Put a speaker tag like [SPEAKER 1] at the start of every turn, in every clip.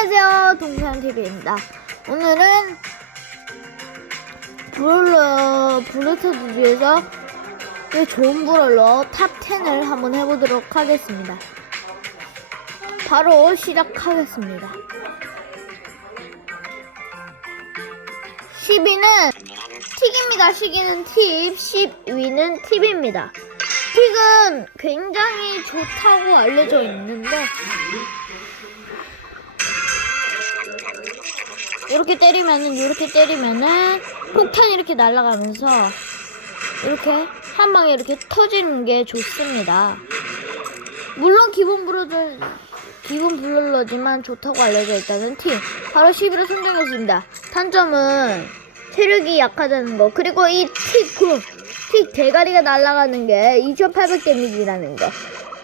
[SPEAKER 1] 안녕하세요 동산TV입니다. 오늘은 브롤러 브루터즈 중에서 그 좋은 브롤러 탑10을 한번 해보도록 하겠습니다. 바로 시작하겠습니다. 10위는 틱입니다. 시기는 팁 10위는 팁입니다. 틱은 굉장히 좋다고 알려져 있는데 이렇게 때리면은 이렇게 때리면은 폭탄이 이렇게 날아가면서 이렇게 한 방에 이렇게 터지는 게 좋습니다. 물론 기본 브로드 기본 블러러지만 좋다고 알려져 있다는 팀 바로 11을 선정했습니다. 단점은 체력이 약하다는 거 그리고 이틱틱 대가리가 날아가는 게 2,800 데미지라는 거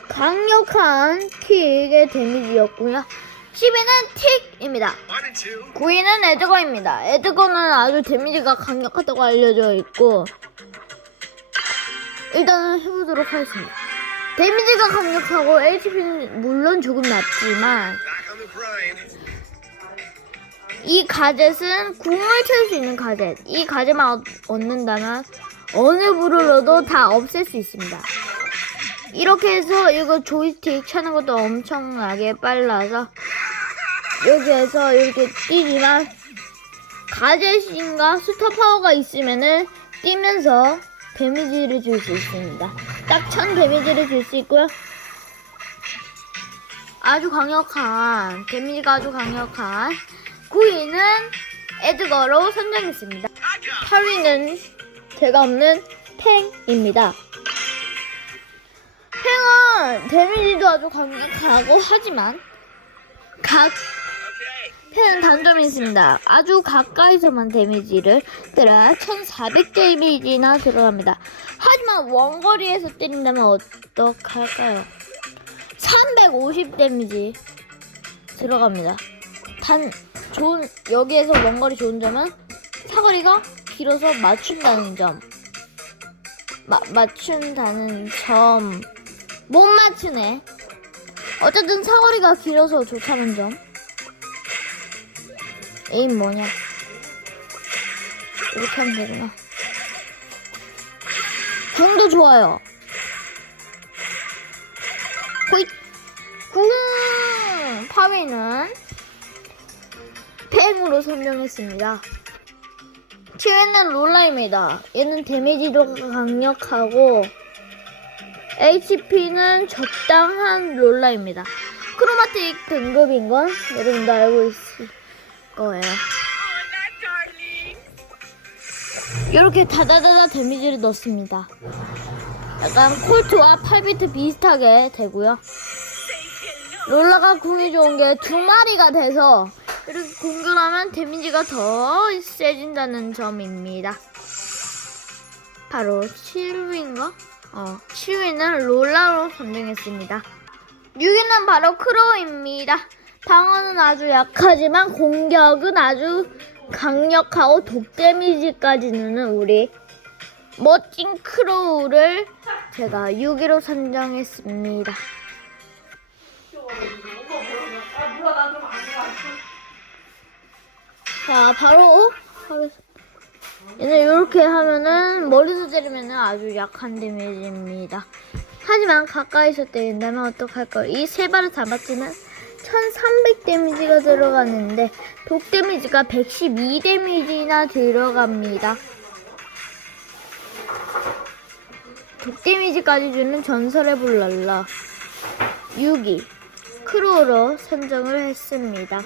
[SPEAKER 1] 강력한 틱의 데미지였고요. 10위는 틱입니다.
[SPEAKER 2] One and two.
[SPEAKER 1] 9위는 에드거입니다. 에드거는 아주 데미지가 강력하다고 알려져 있고 일단은 해보도록 하겠습니다. 데미지가 강력하고 HP는 물론 조금 낮지만. 이 가젯은 궁을 채울 수 있는 가젯. 이 가젯만 얻- 얻는다면 어느 부르러도 다 없앨 수 있습니다. 이렇게 해서 이거 조이스틱 차는 것도 엄청나게 빨라서 여기에서 이렇게 뛰지만 가젯인가 스타 파워가 있으면은 뛰면서 데미지를 줄 수 있습니다. 딱천 데미지를 줄 수 있고요. 아주 강력한 데미지가 아주 강력한 9위는 에드거로 선정했습니다. 8위는 제가 없는 팽입니다. 팽은 데미지도 아주 강력하고 하지만 각 팽은 단점이 있습니다. 아주 가까이서만 데미지를 때려야 1400 데미지나 들어갑니다. 하지만 원거리에서 때린다면 어떡할까요? 350 데미지 들어갑니다. 단 좋은 여기에서 원거리 좋은 점은 사거리가 길어서 맞춘다는 점. 마, 맞춘다는 점. 못 맞추네. 어쨌든 사거리가 길어서 좋다는 점. 에임 뭐냐? 이렇게 하면 되구나. 궁도 좋아요. 호잇. 궁 파위는 팽으로 선정했습니다. 7위는 롤라입니다. 얘는 데미지도 강력하고 HP는 적당한 롤라입니다. 크로마틱 등급인 건 여러분도 알고 있을 거예요. 이렇게 다다다다 데미지를 넣습니다. 약간 콜트와 8비트 비슷하게 되고요. 롤라가 궁이 좋은 게 두 마리가 돼서 이렇게 공격하면 데미지가 더 세진다는 점입니다. 바로 7위인가? 어, 7위는 롤라로 선정했습니다. 6위는 바로 크로우입니다. 방어는 아주 약하지만 공격은 아주 강력하고 독 데미지까지 누는 우리 멋진 크로우를 제가 6위로 선정했습니다. 자, 바로. 얘는 이렇게 하면은 머리도 때리면은 아주 약한 데미지입니다. 하지만 가까이서 때린다면 어떡할까요? 이 세 발을 잡았지만 1300 데미지가 들어가는데 독 데미지가 112 데미지나 들어갑니다. 독 데미지까지 주는 전설의 불랄라 6위 크로로 선정을 했습니다.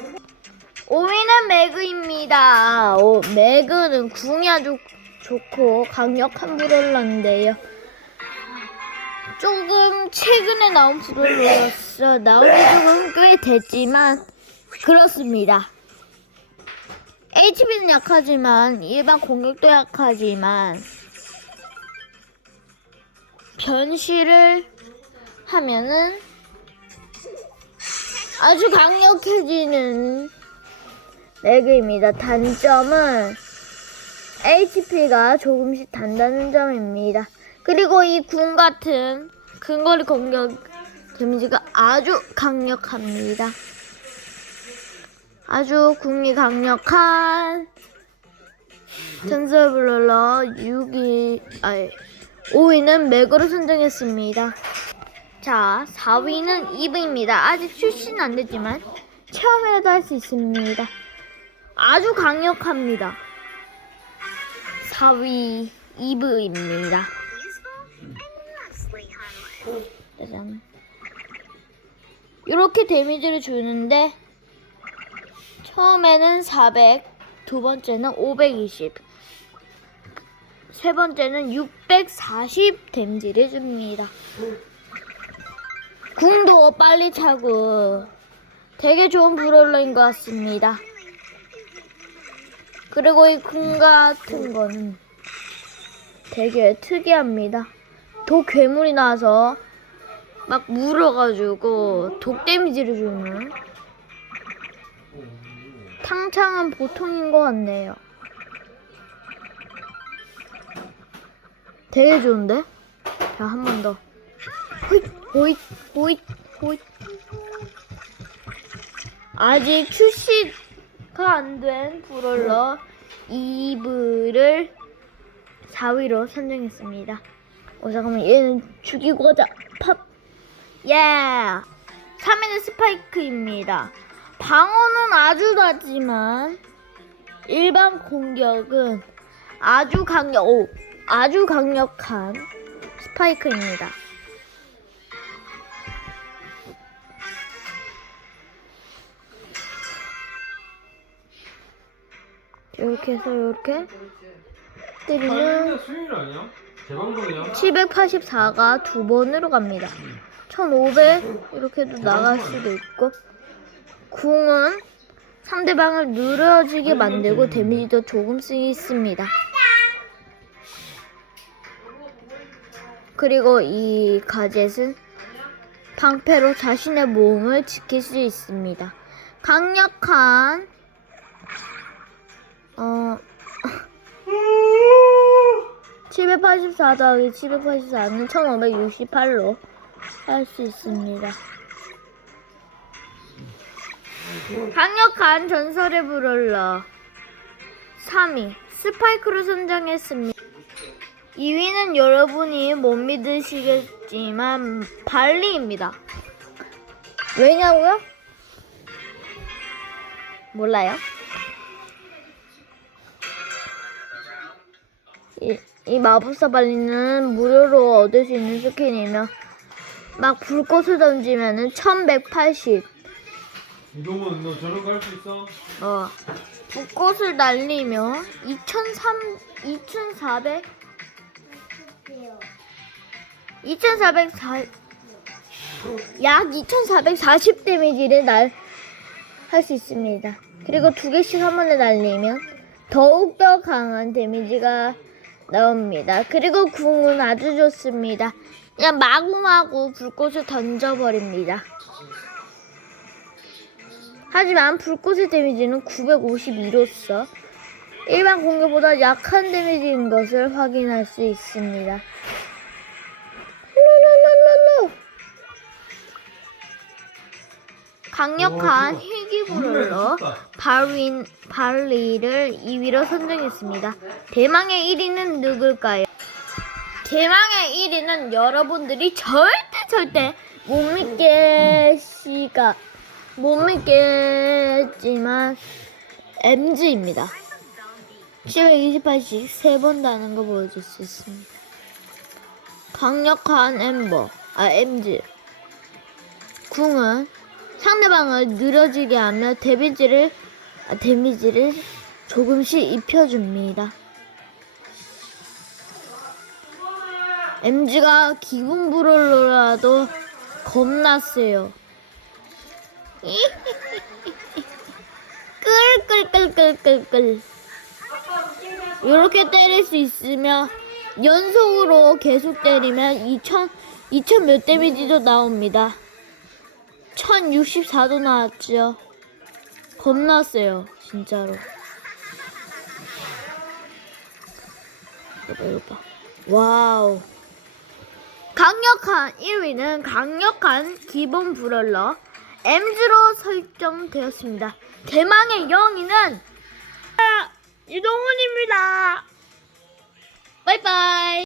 [SPEAKER 1] 5위는 매그입니다. 오, 매그는 궁이 아주 좋고 강력한 브롤러인데요. 조금 최근에 나온 브롤러였어. 나온 지 조금 꽤 됐지만 그렇습니다. HP는 약하지만 일반 공격도 약하지만 변시를 하면은 아주 강력해지는 레그입니다. 단점은 HP가 조금씩 단다는 점입니다. 그리고 이 궁 같은 근거리 공격 데미지가 아주 강력합니다. 아주 궁이 강력한 블롤러 6위, 아니, 5위는 맥으로 선정했습니다. 자, 4위는 이브입니다. 아직 출시는 안 됐지만 체험이라도 할 수 있습니다. 아주 강력합니다. 4위 이브입니다. 짜잔. 이렇게 데미지를 주는데 처음에는 400, 두 번째는 520, 세 번째는 640 데미지를 줍니다. 궁도 빨리 차고 되게 좋은 브롤러인 것 같습니다. 그리고 이 궁 같은 거는 되게 특이합니다. 독 괴물이 나와서 막 물어가지고 독 데미지를 주는 탕창은 보통인 것 같네요. 되게 좋은데? 자, 한 번 더. 호잇, 호잇, 호잇, 호잇. 아직 출시가 안 된 브롤러 이브를 4위로 선정했습니다. 어, 잠깐만, 얘는 죽이고 가자. 팝. 예. 3위는 스파이크입니다. 방어는 아주 낮지만 일반 공격은 아주 강력, 오, 아주 강력한 스파이크입니다. 이렇게 해서 이렇게 때리면
[SPEAKER 3] 아니 수요일 아니야? 재방송이야?
[SPEAKER 1] 784가 두 번으로 갑니다. 1500 이렇게도 나갈 수도 있고 궁은 상대방을 느려지게 만들고 데미지도 조금씩 있습니다. 그리고 이 가젯은 방패로 자신의 몸을 지킬 수 있습니다. 강력한 어 784 더하기 784는 1568로 할 수 있습니다. 강력한 전설의 브롤러 3위 스파이크로 선정했습니다. 2위는 여러분이 못 믿으시겠지만 발리입니다. 왜냐고요? 몰라요? 이, 이 마법사 발리는 무료로 얻을 수 있는 스킨이며 막 불꽃을 던지면은 1180
[SPEAKER 3] 이동은 너 저런 거 할 수 있어?
[SPEAKER 1] 어 불꽃을 날리며 2003 2400 2404 약 2440 데미지를 날 할 수 있습니다. 그리고 두 개씩 한 번에 날리면 더욱 더 강한 데미지가 나옵니다. 그리고 궁은 아주 좋습니다. 그냥 마구마구 불꽃을 던져버립니다. 하지만 불꽃의 데미지는 952로서 일반 공격보다 약한 데미지인 것을 확인할 수 있습니다. 강력한
[SPEAKER 3] 오,
[SPEAKER 1] 희귀불로 발윈, 발리를 2위로 선정했습니다. 대망의 1위는 누굴까요? 대망의 1위는 여러분들이 절대 절대 못 믿겠시가 못 믿겠지만 MG입니다. 728씩 3번 다는 거 보여줄 수 있습니다. 강력한 엠버, 아 MG. 궁은 상대방을 느려지게 하며 데미지를 아, 데미지를 조금씩 입혀줍니다. MG가 기분 불을로라도 겁나 세요. 끌끌끌끌끌끌 이렇게 때릴 수 있으며 연속으로 계속 때리면 2000 2000 몇 데미지도 나옵니다. 1064도 나왔죠. 겁나 세요, 진짜로. 이거 봐, 이거 봐. 와우. 강력한 1위는 강력한 기본 브롤러 MZ로 설정되었습니다. 대망의 0위는 유동훈입니다. 바이바이.